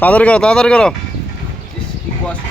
তাড়াতাড়ি করো তাড়াতাড়ি করো। কি কষ্ট